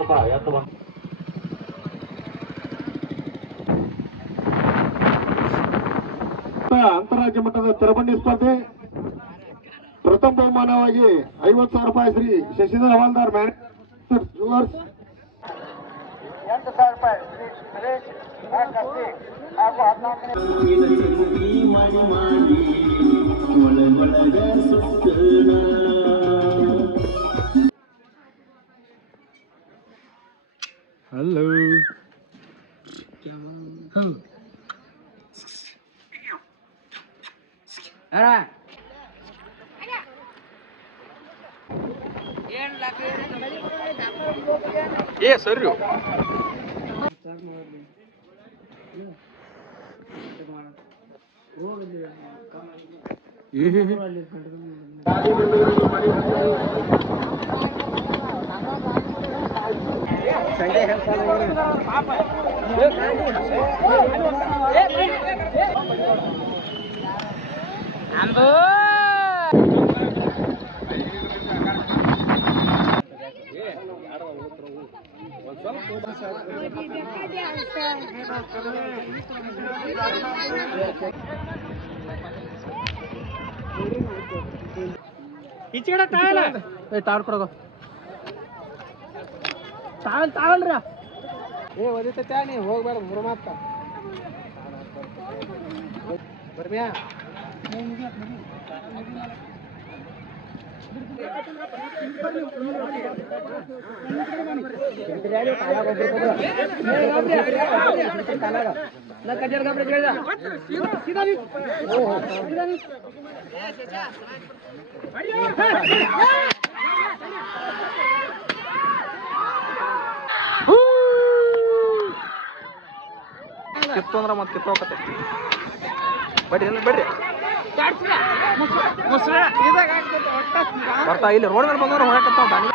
ರೂಪಾಯಿ ಎತ್ತು ಅಂತಾರಾಜ್ಯ ಮಟ್ಟದ ತೆರಬಂಡಿ ಸ್ಪರ್ಧೆ ಪ್ರಥಮ ಬಹುಮಾನವಾಗಿ 50,000 ರೂಪಾಯಿ ಶ್ರೀ ಶಶಿಧರ್ ಹವಾಲ್ದಾರ್ ಮ್ಯಾನೇಜರ್ ಜುವೆಲ್ಲರ್ಸ್ 8,000 ರೂಪಾಯಿ ಶ್ರೀ ಸುರೇಶ್ ಹಾಗೂ 14 Hello. Yeah, sorry. ಈಚೆಗಡೆ ತಾಯಲ್ಲ ತಾಳ್ ಕೊಡೋದು ತಾಳಲ್ರ ಒದಿತೈತೆ ನೀ ಹೋಗ್ಬಾರ್ದು ಮೂರು ಮಾತ ಬರ್ಮ್ಯಾ ಕಿತ್ತು ಅಂದ್ರೆ ಮತ್ತೆ ಕಿತ್ತೋಕತ್ತೆ ಬಡ್ರಿ ಬಡ್ರಿ ಬರ್ತಾ ಇಲ್ಲಿ ರೋಡ್ ಮೇಲೆ ಬಂದವ್ರು ಹೊರಕತ್ತಾವ ದಾನಿ